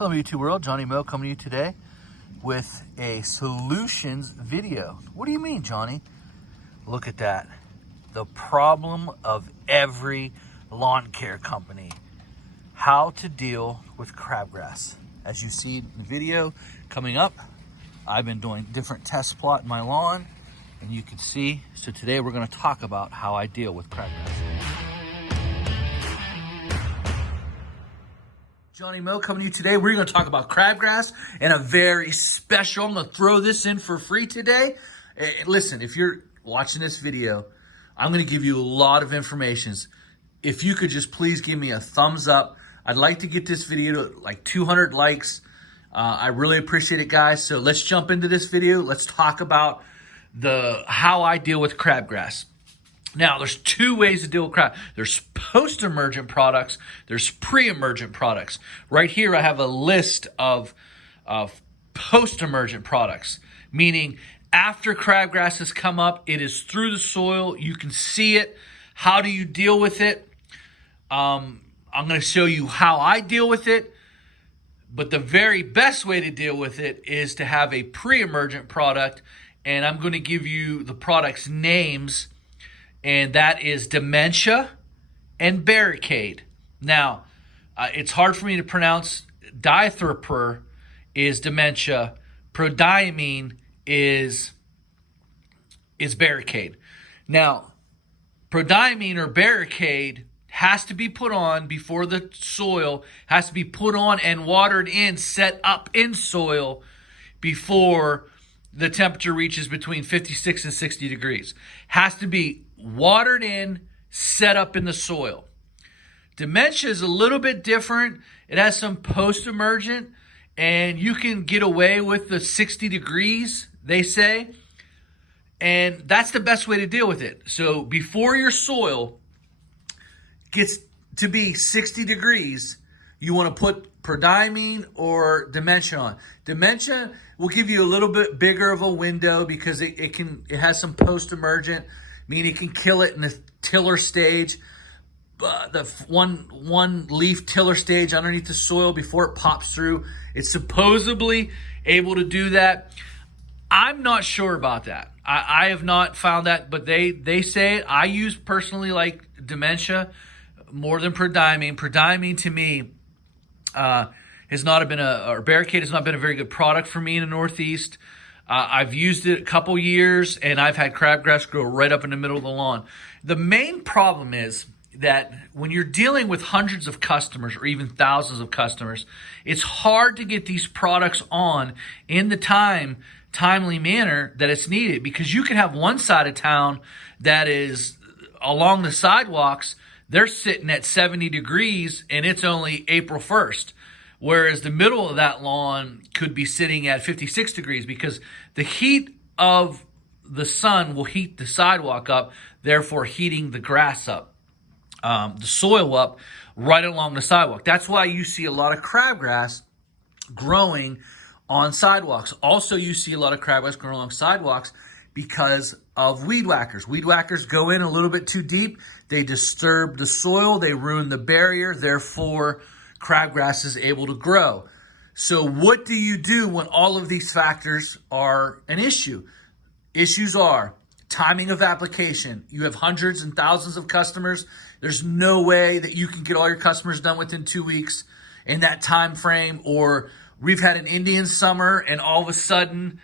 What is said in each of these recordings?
Hello YouTube world, Johnny Moe coming to you today with a solutions video. What do you mean, Johnny? Look at that. The problem of every lawn care company. How to deal with crabgrass. As you see in the video coming up, I've been doing different test plot in my lawn, and you can see. So today we're going to talk about how I deal with crabgrass. Johnny Moe coming to you today. We're going to talk about crabgrass and a very special, I'm going to throw this in for free today. Listen, if you're watching this video, I'm going to give you a lot of information. If you could just please give me a thumbs up. I'd like to get this video to like 200 likes. I really appreciate it, guys. So let's jump into this video. Let's talk about how I deal with crabgrass. Now, there's two ways to deal with crab. There's post-emergent products. There's pre-emergent products. Right here, I have a list of post-emergent products, meaning after crabgrass has come up, it is through the soil. You can see it. How do you deal with it? I'm going to show you how I deal with it. But the very best way to deal with it is to have a pre-emergent product. And I'm going to give you the product's names. And that is dementia and barricade. Now, it's hard for me to pronounce. Ditherpir is dementia. Prodiamine is barricade. Now, prodiamine or barricade has to be put on before the soil, has to be put on and watered in, set up in soil before the temperature reaches between 56 and 60 degrees. Has to be watered in, set up in the soil. Dementia is a little bit different. It has some post-emergent, and you can get away with the 60 degrees, they say. And that's the best way to deal with it. So before your soil gets to be 60 degrees, you want to put prodiamine or dementia on. Dementia will give you a little bit bigger of a window because it has some post-emergent, meaning it can kill it in the tiller stage, the one leaf tiller stage underneath the soil before it pops through. It's supposedly able to do that. I'm not sure about that. I have not found that, but they say it. I use personally like dementia more than prodiamine. Prodiamine to me has not been or barricade has not been a very good product for me in the Northeast. I've used it a couple years, and I've had crabgrass grow right up in the middle of the lawn. The main problem is that when you're dealing with hundreds of customers or even thousands of customers, it's hard to get these products on in the timely manner that it's needed, because you can have one side of town that is along the sidewalks, they're sitting at 70 degrees, and it's only April 1st. Whereas the middle of that lawn could be sitting at 56 degrees because the heat of the sun will heat the sidewalk up, therefore heating the grass up, the soil up right along the sidewalk. That's why you see a lot of crabgrass growing on sidewalks. Also, you see a lot of crabgrass growing along sidewalks because of weed whackers. Weed whackers go in a little bit too deep. They disturb the soil. They ruin the barrier. Therefore, crabgrass is able to grow. So what do you do when all of these factors are an issue? Issues are timing of application. You have hundreds and thousands of customers. There's no way that you can get all your customers done within 2 weeks in that time frame. Or we've had an Indian summer, and all of a sudden,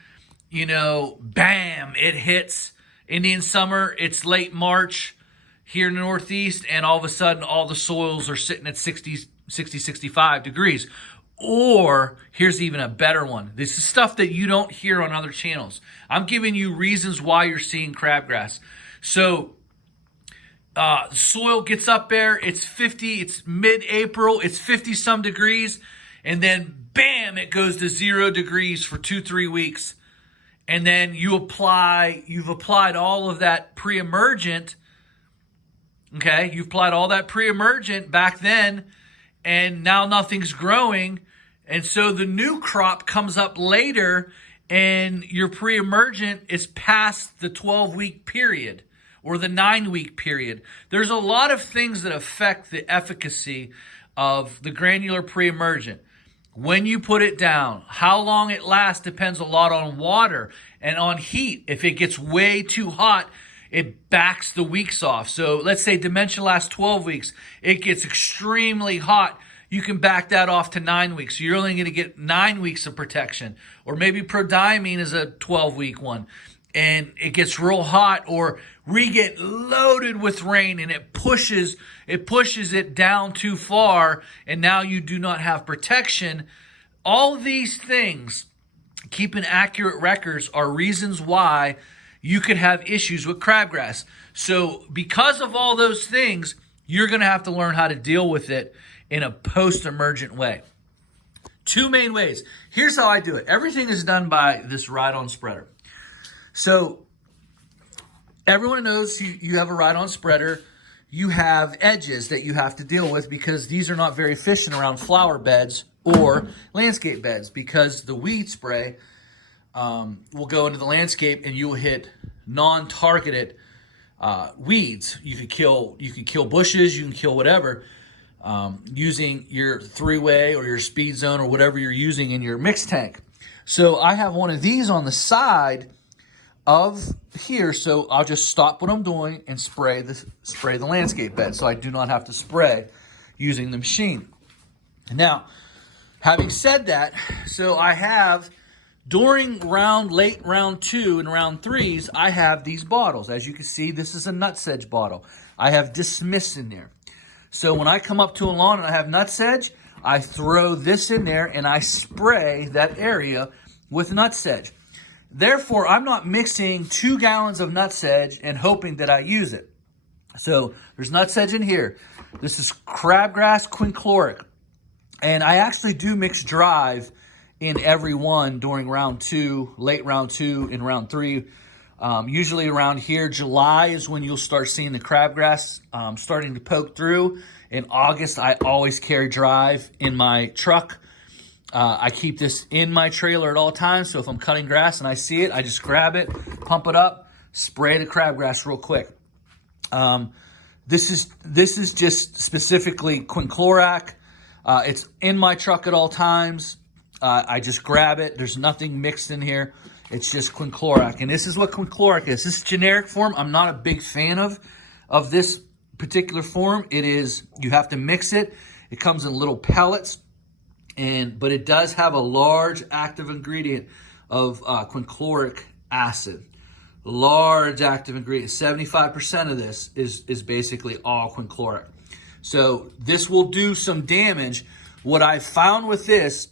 bam, it hits Indian summer. It's late March here in the Northeast, and all of a sudden all the soils are sitting at 60, 65 degrees. Or here's even a better one. This is stuff that you don't hear on other channels. I'm giving you reasons why you're seeing crabgrass. So soil gets up there, it's 50, it's mid-April, it's 50 some degrees, and then bam, it goes to 0 degrees for 2-3 weeks. And then you've applied all of that pre-emergent. Okay, you've applied all that pre-emergent back then, and now nothing's growing. And so the new crop comes up later, and your pre-emergent is past the 12-week period or the 9-week period. There's a lot of things that affect the efficacy of the granular pre-emergent. when you put it down. How long it lasts depends a lot on water and on heat. If it gets way too hot, it backs the weeks off. So let's say Dementia lasts 12 weeks. It gets extremely hot. You can back that off to 9 weeks. So you're only going to get 9 weeks of protection. Or maybe Prodiamine is a 12-week one. And it gets real hot, or we get loaded with rain and it pushes it down too far, and now you do not have protection. All these things, keeping accurate records, are reasons why you could have issues with crabgrass. So because of all those things, you're going to have to learn how to deal with it in a post-emergent way. Two main ways. Here's how I do it. Everything is done by this ride-on spreader. So everyone knows you have a ride-on spreader. You have edges that you have to deal with because these are not very efficient around flower beds or landscape beds, because the weed spray will go into the landscape and you will hit non-targeted weeds. You could kill bushes, you can kill whatever using your 3-way or your speed zone or whatever you're using in your mix tank. So I have one of these on the side of here, so I'll just stop what I'm doing and spray the landscape bed, so I do not have to spray using the machine. Now, having said that, so I have during late round 2 and round 3s, I have these bottles. As you can see, this is a nutsedge bottle. I have Dismiss in there. So when I come up to a lawn and I have nutsedge, I throw this in there and I spray that area with nutsedge. Therefore, I'm not mixing 2 gallons of nutsedge and hoping that I use it. So there's nutsedge in here. This is Crabgrass quinchloric. And I actually do mix drive in every one during round 2, late round 2, and round 3. Usually around here, July is when you'll start seeing the crabgrass starting to poke through. In August, I always carry drive in my truck. I keep this in my trailer at all times, so if I'm cutting grass and I see it, I just grab it, pump it up, spray the crabgrass real quick. This is just specifically quinchloric. It's in my truck at all times. I just grab it. There's nothing mixed in here. It's just quinchloric, and this is what quinchloric is. This generic form, I'm not a big fan of this particular form. It is, you have to mix it. It comes in little pellets. But it does have a large active ingredient of quinchloric acid. Large active ingredient. 75% of this is basically all quinchloric. So this will do some damage. What I found with this,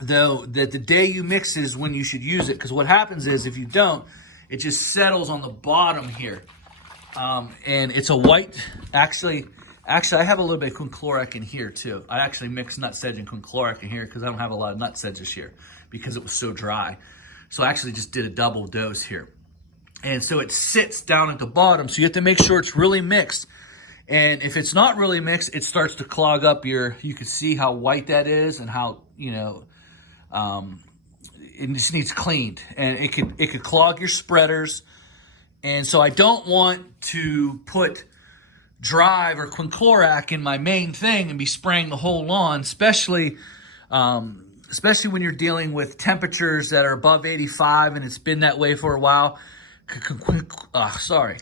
though, that the day you mix is when you should use it, because what happens is if you don't, it just settles on the bottom here. And it's a white, actually, I have a little bit of quinchloric in here too. I actually mixed nutsedge and quinchloric in here because I don't have a lot of nutsedge this year because it was so dry. So I actually just did a double dose here. And so it sits down at the bottom, so you have to make sure it's really mixed. And if it's not really mixed, it starts to clog up you can see how white that is and how, it just needs cleaned. And it could clog your spreaders. And so I don't want to put drive or quinchloric in my main thing and be spraying the whole lawn, especially when you're dealing with temperatures that are above 85 and it's been that way for a while.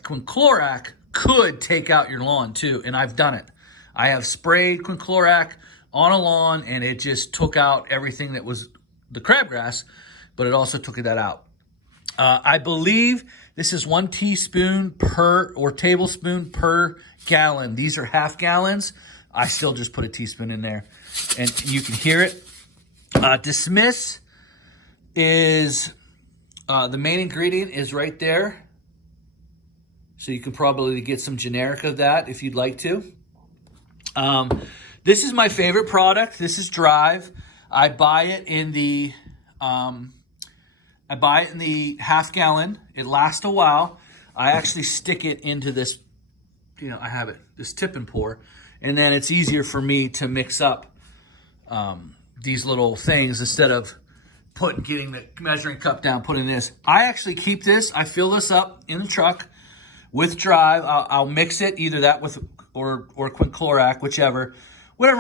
Quinchloric could take out your lawn too, and I've done it. I have sprayed quinchloric on a lawn and it just took out everything that was the crabgrass, but it also took that out. I believe this is 1 teaspoon tablespoon per gallon. These are half gallons. I still just put a teaspoon in there, and you can hear it. Dismiss is the main ingredient is right there. So you can probably get some generic of that if you'd like to. This is my favorite product. This is Drive. I buy it in the half gallon. It lasts a while. I actually stick it into this, I have this tip and pour, and then it's easier for me to mix up these little things instead of getting the measuring cup down, putting this. I actually keep this. I fill this up in the truck with Drive. I'll mix it, either that with or quinchloric, whatever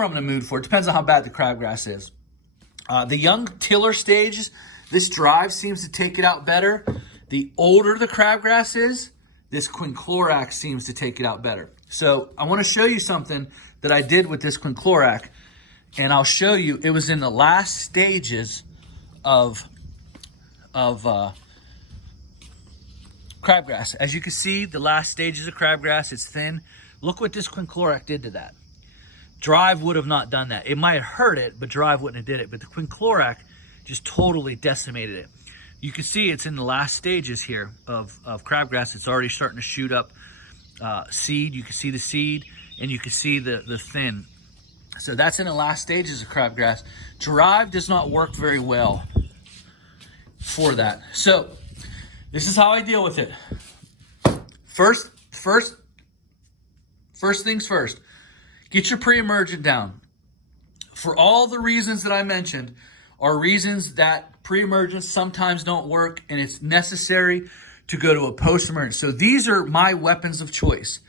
I'm in the mood for. It depends on how bad the crabgrass is. The young tiller stages, this drive seems to take it out better. The older the crabgrass is, this quinclorac seems to take it out better. So I want to show you something that I did with this quinclorac, and I'll show you, it was in the last stages of crabgrass. As you can see, the last stages of crabgrass, it's thin. Look what this quinclorac did to that. Drive would have not done that. It might have hurt it, but drive wouldn't have did it. But the quinclorac just totally decimated it. You can see it's in the last stages here of crabgrass. It's already starting to shoot up seed. You can see the seed, and you can see the thin. So that's in the last stages of crabgrass. Drive does not work very well for that. So this is how I deal with it. First things first. Get your pre-emergent down. For all the reasons that I mentioned are reasons that pre-emergents sometimes don't work, and it's necessary to go to a post-emergent. So these are my weapons of choice.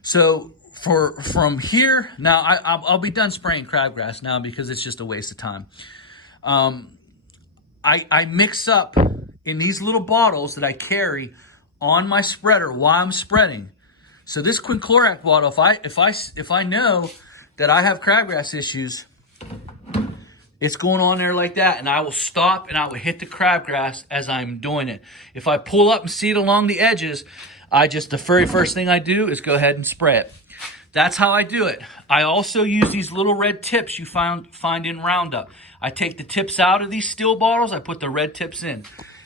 So from here, now I'll be done spraying crabgrass now because it's just a waste of time. I mix up in these little bottles that I carry on my spreader while I'm spreading. So this quinclorac bottle, if I know that I have crabgrass issues, it's going on there like that, and I will stop and I will hit the crabgrass as I'm doing it. If I pull up and see it along the edges, the very first thing I do is go ahead and spray it. That's how I do it. I also use these little red tips you find in Roundup. I take the tips out of these steel bottles, I put the red tips in.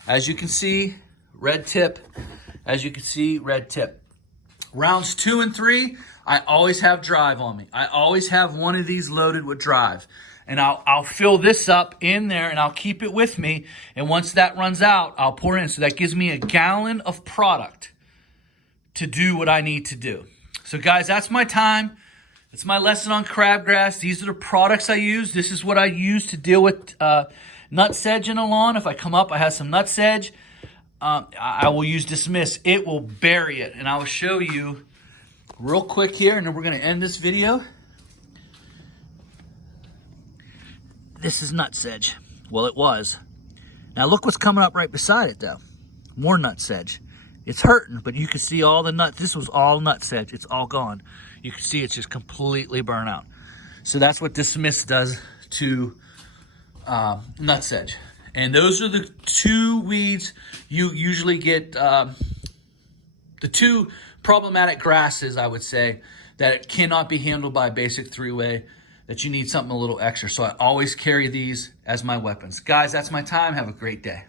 As you can see, red tip. As you can see, red tip. Rounds 2 and 3, I always have drive on me. I always have one of these loaded with drive. And I'll fill this up in there, and I'll keep it with me. And once that runs out, I'll pour in. So that gives me a gallon of product to do what I need to do. So guys, that's my time. That's my lesson on crabgrass. These are the products I use. This is what I use to deal with nut sedge in a lawn. If I come up, I have some nut sedge. I will use Dismiss. It will bury it. And I will show you real quick here, and then we're going to end this video. This is nut sedge. Well, it was. Now look what's coming up right beside it, though. More nut sedge. It's hurting, but you can see all the nuts. This was all nut sedge. It's all gone. You can see it's just completely burnt out. So that's what Dismiss does to nut sedge. And those are the two weeds you usually get, the two problematic grasses, I would say, that cannot be handled by a basic three-way, that you need something a little extra. So I always carry these as my weapons. Guys, that's my time. Have a great day.